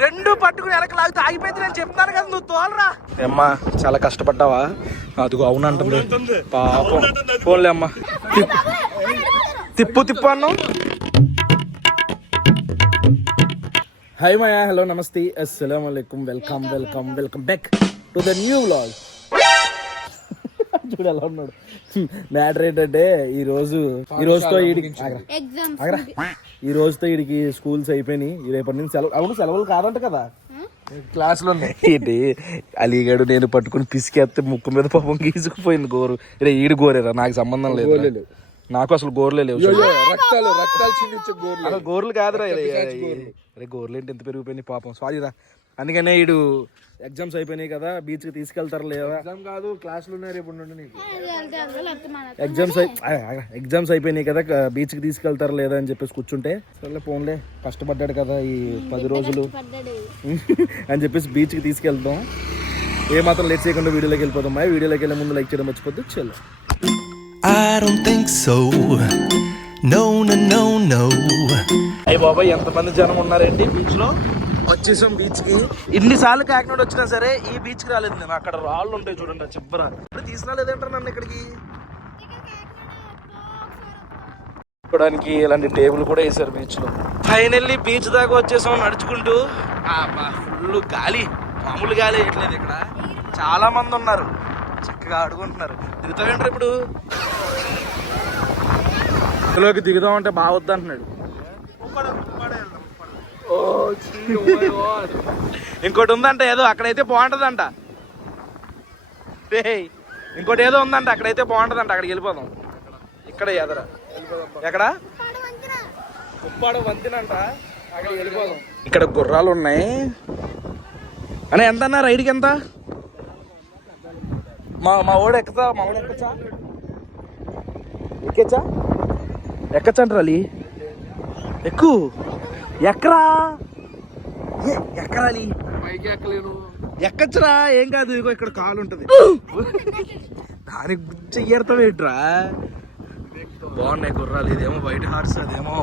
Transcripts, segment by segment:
రెండు పట్టుకుని వెనక లాగితే ఆగిపోయింది. నేను చెప్తాను కదా, నువ్వు తోలరా. అమ్మా చాలా కష్టపడ్డావా? అదిగో అవునంటుంది పాపం. పోన్లే అమ్మా, తిప్పు తిప్పు అన్నావు. హాయ్ మాయా, హలో, నమస్తే, అస్సలాము అలైకుం, welcome welcome welcome back to the new vlog. చూడు ఎలా ఉన్నాడు. మ్యాటర్ ఏంటంటే ఈ రోజుతో వీడికి స్కూల్స్ అయిపోయినాయి. రేపటి నుంచి సెలవు. అవును, సెలవులు కాదంట కదా, క్లాసులో ఏంటి. అలీగాడు నేను పట్టుకుని పిసికేస్తే ముక్కు మీద పాపం గీసుకుపోయింది గోరు. రే ఈడు గోరేరా, నాకు సంబంధం లేదు. నాకు అసలు గోర్లే లేవు. గోర్లు కాదురా, అరే గోర్లు ఏంటి ఎంత పెరిగిపోయినాయి పాపం. సారీరా. అందుకనే వీడు ఎగ్జామ్స్ అయిపోయినాయి కదా, బీచ్ కి తీసుకెళ్తారు లేదా? కాదు, క్లాసులు ఉన్నాయి రేపు. ఎగ్జామ్స్ అయిపోయినాయి కదా, బీచ్ కి తీసుకెళ్తారు లేదా అని చెప్పేసి కూర్చుంటే, సరే పోన్లే కష్టపడ్డాడు కదా ఈ 10 రోజులు అని చెప్పేసి బీచ్ కి తీసుకెళ్తాం. ఏమాత్రం లేట్ చేయకుండా వీడియోలోకి వెళ్ళిపోతాం. వీడియోలోకి వెళ్ళే ముందు లైక్ చేయడం మర్చిపోద్దు. చలో. I don't think so. No, no, no, no. అయ్య బాబాయ్, ఎంతమంది జనం ఉన్నారేంటి బీచ్ లో. వచ్చేసాం బీచ్ కి. ఇన్నిసార్లు కాకినాడ వచ్చినా సరే ఈ బీచ్ కి రాలేదు నేను. అక్కడ రాళ్ళు ఉంటాయి చూడండి, చిబ్బరా. తీసుకురాలేదంటారు నన్ను ఇక్కడికి. చూడడానికి ఇలాంటి టేబుల్ కూడా వేసారు బీచ్ లో. ఫైనల్లీ బీచ్ దాకా వచ్చేసాం నడుచుకుంటూ. ఫుల్ గాలి, మామూలు గాలి వేయట్లేదు. ఇక్కడ చాలా మంది ఉన్నారు, చక్కగా ఆడుకుంటున్నారు. దిగుతావేంటారు ఇప్పుడు? ఇందులోకి దిగుదామంటే బాగా వద్దంటున్నాడు. ఇంకోటి ఉందంట ఏదో, అక్కడైతే బాగుంటదంట. ఇంకోటి ఏదో ఉందంట, అక్కడైతే బాగుంటదంట. అక్కడికి వెళ్ళిపోదాం. ఇక్కడ ఎదరా ఎక్కడ ఉప్పాడు వంతినంట, అక్కడికి వెళ్ళిపోదాం. ఇక్కడ గుర్రాలు ఉన్నాయి అని. ఎంత అన్నా రైడ్కి ఎంత? మా ఓడు ఎక్కచ్చా? మా ఓడు ఎక్కచ్చంటారు అలీ. ఎక్కువ ఎక్కరా ఎక్కరాలి. ఎక్కచ్చురా, ఏం కాదు. ఇగో ఇక్కడ కాలు ఉంటది, దానికి చెయ్యడతాం ఏంట్రా. బాగున్నాయి గుర్రాలు. ఇదేమో వైట్ హార్స్, అదేమో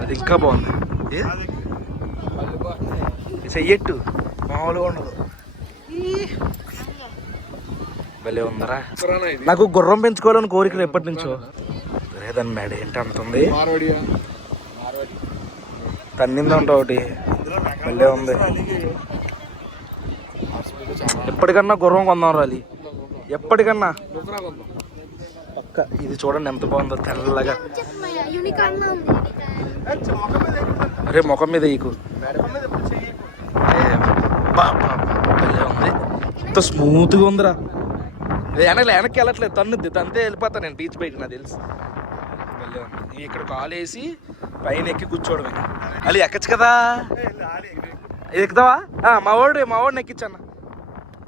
అది ఇంకా బాగుంది. చెయ్యట్టు మామూలుగా ఉండదు. భలే ఉందరా. నాకు గుర్రం పెంచుకోవాలని కోరికలు ఎప్పటి నుంచో. దాని మేడ ఏంటి అంటుంది, తన్నిందంట ఒకటి. భలే ఉంది. ఎప్పటికన్నా గుర్రం కొందాం రాలి, ఎప్పటికన్నా పక్క. ఇది చూడండి ఎంత బాగుందో, తెల్లగా. అరే ముఖం మీద ఈకు. భలే ఉంది, ఎంత స్మూత్గా ఉందిరా. వెనక్కి వెళ్ళట్లేదు, తన్నుద్ది. తంతే వెళ్ళిపోతాను నేను బీచ్ బయట, నాకు తెలుసు. భలే ఉంది. ఇక్కడ కాలు వేసి పైన ఎక్కి కూర్చోవడమే. అలి ఎక్కచ్చు కదా, ఎక్కుతావా? మా వాడిని ఎక్కించన్న.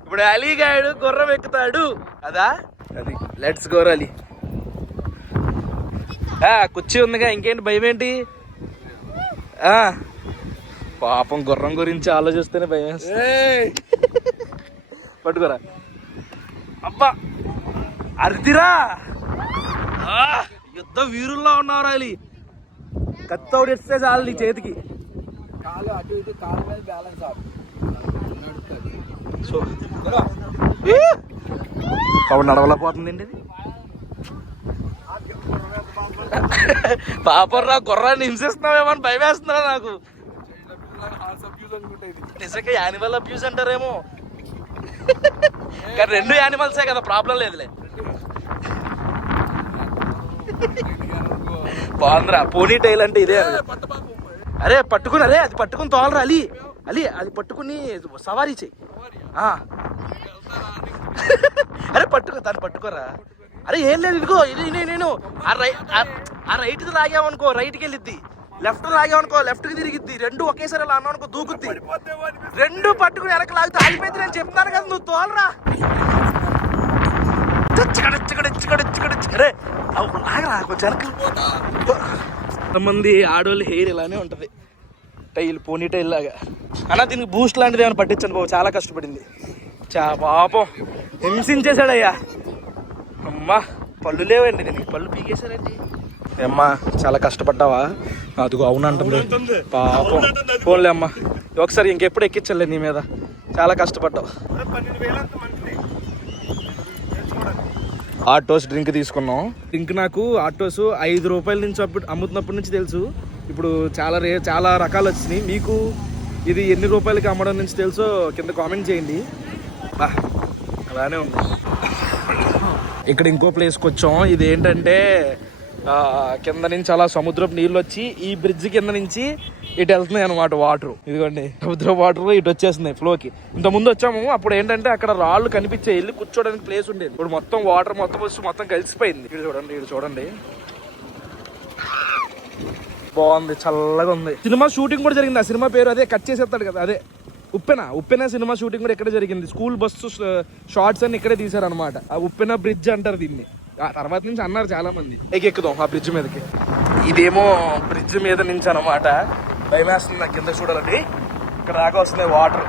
ఇప్పుడు అలీగాడు గుర్రం ఎక్కుతాడు అదా. అది లెట్స్ గో అలీ. కుర్చీ ఉందిగా, ఇంకేంటి భయం ఏంటి? పాపం గుర్రం గురించి ఆలోచిస్తేనే భయం వేస్తుంది. పట్టుకోరా. అబ్బా అర్దిరా, యుద్ధ వీరుల్లో ఉన్నావురా అలీ. కత్తోడు ఇస్తే చాలు నీ చేతికి. కాబట్టి నడవలేకపోతుంది అండి. పాపర్రా, గుర్రాన్ని హింసిస్తున్నావేమో అని భయం వేస్తున్నారా నాకు. నిజంగా యానిమల్ అబ్యూస్ అంటారేమో, కానీ 2 యానిమల్సే కదా, ప్రాబ్లం లేదులే. బాగుందిరా. పోనీ టైల్ అంటే ఇదే. అరే పట్టుకుని, అరే అది పట్టుకుని తోలరా అలీ. అది పట్టుకుని సవారీ చెయ్యి. అరే దాన్ని పట్టుకోరా. అరే ఏం లేదు, ఇదిగో ఇది నేను ఆ రైట్కి లాగామనుకో రైట్కి వెళ్ళిద్ది, లెఫ్ట్ లాగామనుకో లెఫ్ట్కి తిరిగిద్ది. 2 ఒకేసారి అలా అన్నావు అనుకో దూకుద్ది. 2 పట్టుకుని వెనక లాగితే ఆగిపోయింది. నేను చెప్తాను కదా, నువ్వు తోలరా. అరే లాగరా కొంచెం. కొంతమంది ఆడవాళ్ళు హెయిర్ ఇలానే ఉంటది, టైల్, పోనీ టైల్ లాగా. అన్న దీనికి బూస్ట్ లాంటిది ఏమైనా పట్టించను బాబు, చాలా కష్టపడింది. పాపం హింసించేశాడయ్యా. అమ్మా పళ్ళు లేవండి దీనికి, పళ్ళు పీకేశారండి. అమ్మా చాలా కష్టపడ్డావా? అదిగో అవునంటుంది పాపం. ఫోన్లే అమ్మా, ఒకసారి ఇంకెప్పుడు ఎక్కించలే నీ మీద, చాలా కష్టపడ్డావు. ఆటోస్ డ్రింక్ తీసుకున్నాం. డ్రింక్ నాకు ఆటోస్ 5 రూపాయల నుంచి అమ్ముతున్నప్పటి నుంచి తెలుసు. ఇప్పుడు చాలా రకాలు వచ్చినాయి. మీకు ఇది ఎన్ని రూపాయలకి అమ్మడం నుంచి తెలుసో కింద కామెంట్ చేయండి. అలానే ఉంది. ఇక్కడ ఇంకో ప్లేస్కి వచ్చాం. ఇది ఏంటంటే కింద నుంచి అలా సముద్రపు నీళ్ళు వచ్చి ఈ బ్రిడ్జ్ కింద నుంచి ఇటు వెళ్తున్నాయి అనమాట వాటర్. ఇదిగోండి సముద్రపు వాటర్ ఇటు వచ్చేస్తున్నాయి ఫ్లోకి. ఇంత ముందు వచ్చాము, అప్పుడు ఏంటంటే అక్కడ రాళ్ళు కనిపించే, వెళ్ళి కూర్చోడానికి ప్లేస్ ఉండేది. ఇప్పుడు మొత్తం వాటర్ మొత్తం వచ్చి మొత్తం కలిసిపోయింది. ఇటు చూడండి బాగుంది, చల్లగా ఉంది. సినిమా షూటింగ్ కూడా జరిగింది. ఆ సినిమా పేరు అదే, కట్ చేసేస్తాడు కదా, అదే ఉప్పెన సినిమా షూటింగ్ కూడా ఇక్కడే జరిగింది. స్కూల్ బస్సు షార్ట్స్ అన్ని ఇక్కడే తీశారనమాట. ఆ ఉప్పెన బ్రిడ్జ్ అంటారు దీన్ని. ఆ తర్వాత నుంచి అన్నారు చాలా మంది. ఎక్కుదాం ఆ బ్రిడ్జ్ మీదకి. ఇదేమో బ్రిడ్జ్ మీద నుంచి అనమాట. భయం వేస్తుంది నాకు కింద చూడాలండి. ఇక్కడ దాకా వస్తున్నాయి వాటర్.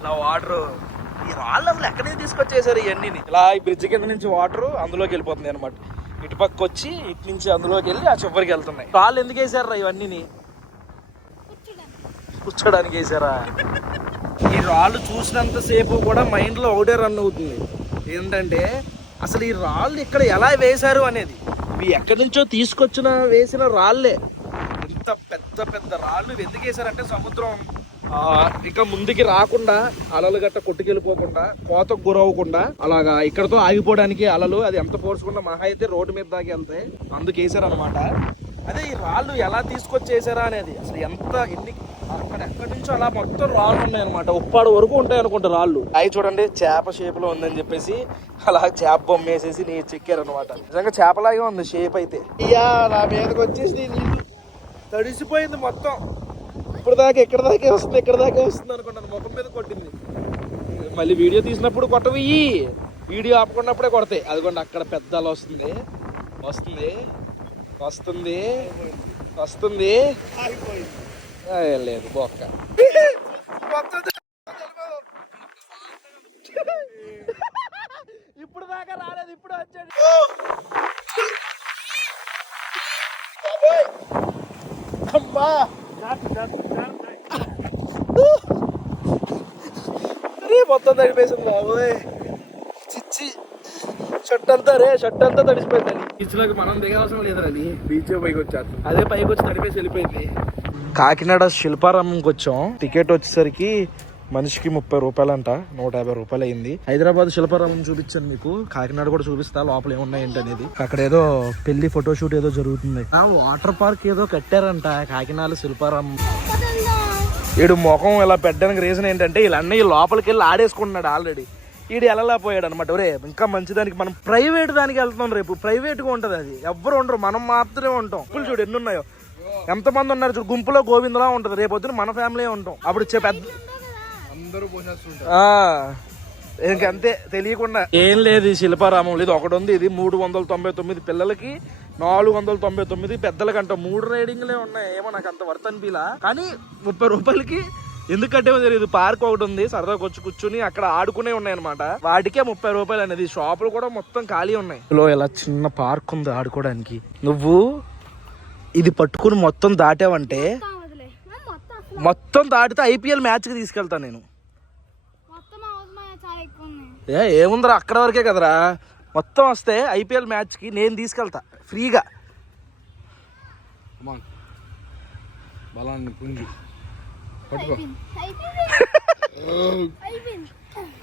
ఇలా వాటర్ ఈ రాళ్ళు అసలు ఎక్కడే తీసుకొచ్చేసారు ఇవన్నీ. ఇలా ఈ బ్రిడ్జ్ కింద నుంచి వాటర్ అందులోకి వెళ్ళిపోతుంది అనమాట. ఇటుపక్క వచ్చి ఇటు నుంచి అందులోకి వెళ్ళి ఆ చివరికి వెళ్తున్నాయి. రాళ్ళు ఎందుకు వేసారా ఇవన్నీ? కూర్చోడానికి వేసారా? ఈ రాళ్ళు చూసినంత సేపు కూడా మైండ్ లో ఒకటే రన్ అవుతుంది, ఏంటంటే అసలు ఈ రాళ్ళు ఇక్కడ ఎలా వేశారు అనేది. ఇవి ఎక్కడి నుంచో తీసుకొచ్చిన వేసిన రాళ్ళే. ఇంత పెద్ద పెద్ద రాళ్ళు ఎందుకు వేశారంటే సముద్రం ఇక ముందుకి రాకుండా, అలలు గట్ట కొట్టుకెళ్ళిపోకుండా, కోతకు గురవ్వకుండా అలాగా ఇక్కడతో ఆగిపోవడానికి అలలు అది ఎంత పోర్చుకున్నా మహా అయితే రోడ్డు మీద దాకా వెళ్తాయి. అందుకు వేసారనమాట. అదే ఈ రాళ్ళు ఎలా తీసుకొచ్చేసారా అనేది, అసలు ఎన్ని ఎక్కడి నుంచో అలా మొత్తం రాళ్ళు ఉన్నాయి అనమాట. ఉప్పాడు వరకు ఉంటాయి అనుకుంటా రాళ్ళు. అవి చూడండి చేప షేప్ లో ఉందని చెప్పేసి అలా చేప బొమ్మ వేసేసి నీ చెక్కారనమాట. నిజంగా చేపలాగే ఉంది షేప్ అయితే. ఇయ్యా నా మీదకి వచ్చేసి నీళ్ళు తడిసిపోయింది మొత్తం. ఇప్పుడు దాకా ఎక్కడ దాకా వస్తుంది అనుకుంటాను. ముఖం మీద కొట్టింది. మళ్ళీ వీడియో తీసినప్పుడు కొట్టవి, వీడియో ఆపుకున్నప్పుడే కొడతాయి. అదిగోండి అక్కడ పెద్ద అల వస్తుంది. లేదు బొక్క. ఇప్పుడు దాకా రాలేదు, ఇప్పుడు వచ్చాడు. అమ్మా మొత్తం తడిపేసింది బాబోయ్. చిచ్చి షర్ట్ అంతా తడిసిపోయింది. బీచ్ లోకి మనం దిగాల్సిన లేదండి, బీచ్ పైకి వచ్చారు. అదే పైకి వచ్చి తడిపేసి వెళ్ళిపోయింది. కాకినాడ శిల్పారామంకి వచ్చాం. టికెట్ వచ్చేసరికి మనిషికి 30 రూపాయలు అంట, 150 రూపాయలు అయింది. హైదరాబాద్ శిల్పారామం చూపించాను మీకు, కాకినాడ కూడా చూపిస్తా లోపల ఏమున్నాయి ఏంటి అనేది. అక్కడ ఏదో పెళ్లి ఫోటోషూట్ ఏదో జరుగుతుంది. వాటర్ పార్క్ ఏదో కట్టారంట కాకినాడ శిల్పారామం. వీడు ముఖం ఇలా పెట్టడానికి రీజన్ ఏంటంటే వీళ్ళన్నీ లోపలికి వెళ్ళి ఆడేసుకుంటున్నాడు ఆల్రెడీ. వీడు వెళ్ళలేకపోయాడు అనమాట. ఒరే ఇంకా మంచిదానికి మనం ప్రైవేట్ దానికి వెళ్తున్నాం, రేపు ప్రైవేట్గా ఉంటుంది. అది ఎవ్వరు ఉండరు, మనం మాత్రమే ఉంటాం. ఇప్పుడు చూడు ఎన్ని ఉన్నాయో, ఎంతమంది ఉన్నారు చూడు. గుంపులో గోవిందలా ఉంటుంది. రేపు పొద్దున మన ఫ్యామిలీ ఉంటాం. అప్పుడు పెద్ద ఇంకంతే తెలియకుండా ఏం లేదు. ఈ శిల్పారామం లేదు, ఒకటి ఉంది. ఇది 399 పిల్లలకి, 499 పెద్దలకంట. 3 రైడింగ్లే ఉన్నాయి. ఏమో నాకు అంత వర్త్ అనిపిలా, కానీ 30 రూపాయలకి ఎందుకు కట్టేమో తెలియదు. పార్క్ ఒకటి ఉంది, సరదాగా వచ్చి కూర్చుని అక్కడ ఆడుకునే ఉన్నాయి అనమాట. వాటికే 30 రూపాయలు అనేది. షాపులు కూడా మొత్తం ఖాళీ ఉన్నాయి. ఇలా చిన్న పార్క్ ఉంది ఆడుకోవడానికి. నువ్వు ఇది పట్టుకుని మొత్తం దాటావంటే, మొత్తం దాటితే IPL మ్యాచ్కి తీసుకెళ్తాను నేను. ఏముందిరా అక్కడ వరకే కదరా, మొత్తం వస్తే IPL మ్యాచ్కి నేను తీసుకెళ్తా ఫ్రీగా.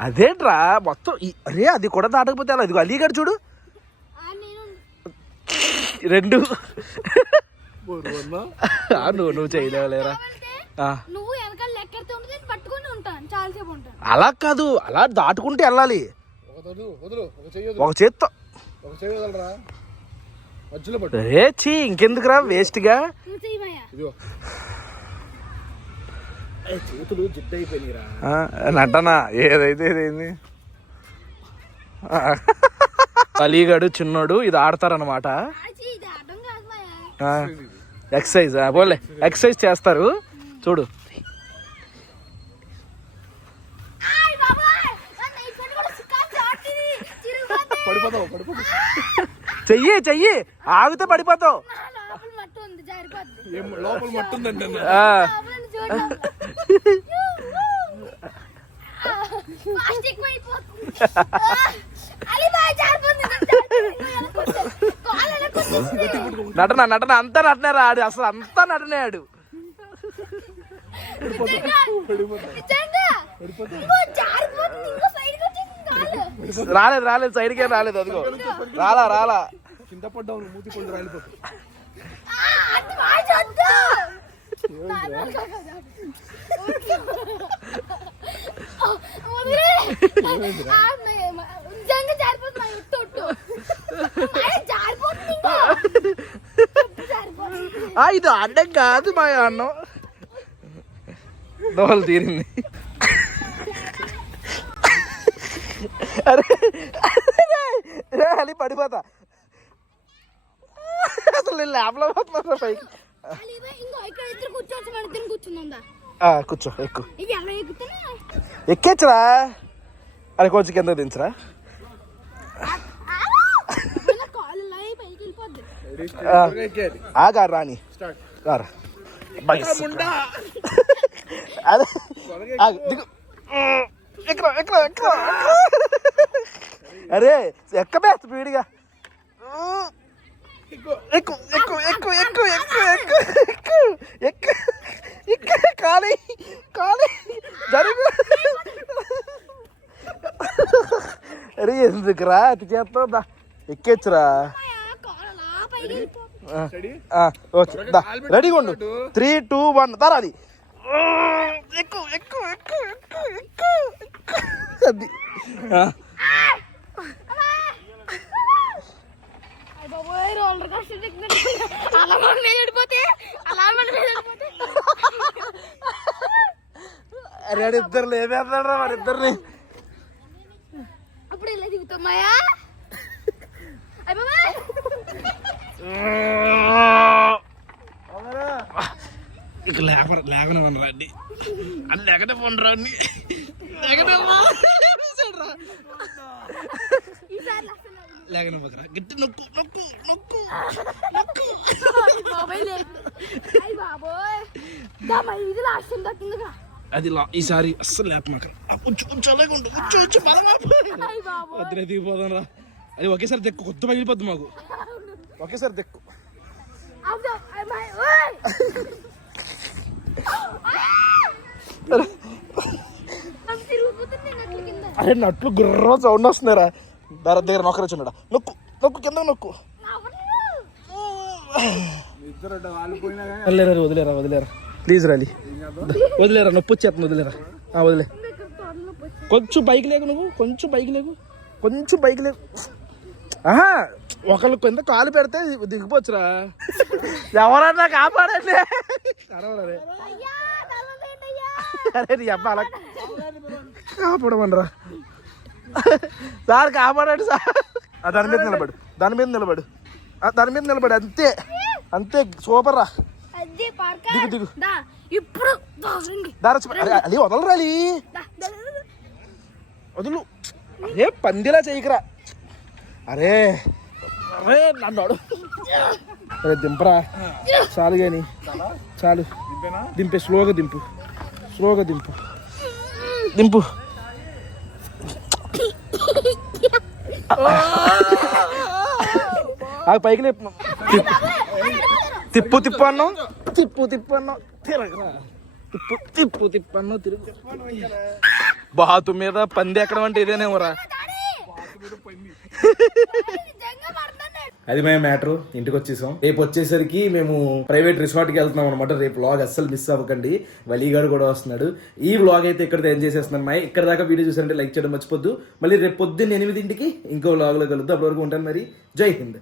అదేంట్రా మొత్తం అరే అది కూడా దాటకపోతే అలా. ఇదిగో అలీగఢ్ చూడు, 2 నువ్వు చేయలేరా. అలా కాదు, అలా దాటుకుంటే వెళ్ళాలి. ఒక చేత్తో ఇంకెందుకురా వేస్ట్గా. చేతులు జిడ్డు అయిపోయినాయిరా. నటనా ఏదైతే ఏదైంది. అలీగఢ్ చిన్నోడు ఇది ఆడతారనమాట. ఎక్సర్సైజ్ పోలే, ఎక్సర్సైజ్ చేస్తారు చూడు. పడిపోతావు చెయ్యి చెయ్యి ఆగితే పడిపోతావు. లోపల మట్టు ఉంది జారిపోద్ది. ఏం లోపల మట్టుందండి లోపలని చూడండి. ఫాస్ట్ ఎక్కువైపోతుంది. అది బాగా జారిపోతుంది. కాలు ఎలా కొట్టేసింది? నటన నటన అంతా నటనేరా ఆడు, అసలు అంతా నటనే ఆడు. నిజంగా ఇంకో జారిపోతుంది. ఇంకో సైడ్ కొట్టేసింది కాలు. రాలేదు రాలేదు, సైడ్కి ఏం రాలేదు. అదిగో రాలా రాలా. కింద పడ్డావు మూతి పళ్ళు రాలిపోతుంది. అది బాగా చూద్దు. నార్మల్గా కదా. వదిలే. నిజంగా జారిపోతుంది. ఒట్టు ఒట్టు జారిపోతుంది. ఇంకా జారిపోతుంది. ఇది అడ్డం కాదు మా అన్నం. దోవలు తీరింది. అరే అది పడిపోతా. అసలు నేను ల్యాబ్లో పోతున్నా పైకి. ఇంకో ఇక్కడ ఇద్దరు కూర్చోవచ్చు. మన ఇద్దరు కూర్చుందా? కూర్చో, ఎక్కు. ఇవి ఎలా ఎక్కుతున్నా? ఎక్కేచ్చరా. అరే కొంచెం కింద దించరా. పైకి వెళ్ళిపోద్ది. ఆగా రాని రారా. అదే దిగు. ఎక్కరా ఎక్కరా ఎక్కరా. అరే ఎక్కబే స్పీడ్గా. ఎక్కు ఎక్కు ఎక్కు ఎక్కు ఎక్కు ఎక్కు ఎక్కు ఎక్కు. ఖాళీ ఖాళీ జరుగు. అరే ఎందుకురా అటు చేస్తా. ఎక్కేచ్చురా. ఓకే రెడీగా ఉండు. 3, 2, 1 తరాలి. ఎక్కు ఎక్కు ఎక్కు ఎక్కు ఎక్కు ఎక్కు. అది రోలర్ కోస్టర్ అలా మన మీద పడిపోతే అలా మన మీద పడిపోతే అరే ఇద్దరు లేవేస్తాడు రా మరి ఇద్దరిని. అప్పుడు ఇలా దిగుతామాయా. ఇక లేకనే ఉండరా అండి. అని లేకనే పండరా అండి. లేకనే పోకరా. గట్టి నొక్కు నొక్కు నొక్కు నొక్కు. అది ఈసారి అస్సలు లేపమాక. కొంచెం కొంచెం అలాగే ఉండు. కొంచెం వచ్చి వద్దునే దిగిపోదాం రా. అది ఒకేసారి దెక్కు. కొత్త పగిలిపోద్ది మాకు. ఒకేసారి దెక్కు. అరే నట్లు గుర్ర సౌండ్ వస్తున్నారా. దగ్గర నొక్కరు వచ్చిండ. నొక్కు నొక్కు కింద నొక్కు. వదిలేరా వదిలేరా వదిలేరా ప్లీజ్ రాలి. వదిలేరా నొప్పి వచ్చేస్తుంది. వదిలేరా వదిలే. కొంచెం బైక్ లేకు. నువ్వు కొంచెం బైక్ లేకు. కొంచెం బైక్ లేకు. ఒకళ్ళు కింద కాలు పెడితే దిగిపోవచ్చురా. ఎవరన్నా కాపాడండి. అరవరే అరే నీ అబ్బా అలా కాపాడమనరా. సార్ కాపాడండి సార్. దాని మీద నిలబడు. దాని మీద నిలబడు. దాని మీద నిలబడు. అంతే అంతే. సూపర్ రా. దిగు దిగు. ఇప్పుడు అది వదలరా. అది వదులు. అరే పందిలా చేయకరా. అరే అరే నన్ను అరే దింపరా. చాలు కానీ చాలు. దింపే. స్లోగా దింపు. స్లోగా దింపు. దింపు. పైకి లేపు. తిప్పు తిప్పు అన్నావు. తిప్పు తిప్పు అన్నావు. తిరగరా. తిప్పు తిప్పు తిప్పు అన్నావు. తిరుగు. బాతు మీద పంది ఎక్కడం అంటే ఇదేనేమోరా. అది మేము మ్యాటర్. ఇంటికి వచ్చేసాం. రేపు వచ్చేసరికి మేము ప్రైవేట్ రిసార్ట్ కి వెళ్తున్నాం అనమాట. రేపు వ్లాగ్ అస్సలు మిస్ అవ్వకండి. వలీగాడు కూడా వస్తున్నాడు. ఈ వ్లాగ్ అయితే ఇక్కడ ఎంజాయ్ చేస్తున్నాను. మా ఇక్కడ దాకా వీడియో చూసారంటే లైక్ చేయడం మర్చిపోద్దు. మళ్ళీ రేపు పొద్దున్న 8 ఇంకో వ్లాగ్ లో కలుద్దాం. అప్పటి వరకు ఉంటాను మరి. జై హింద్.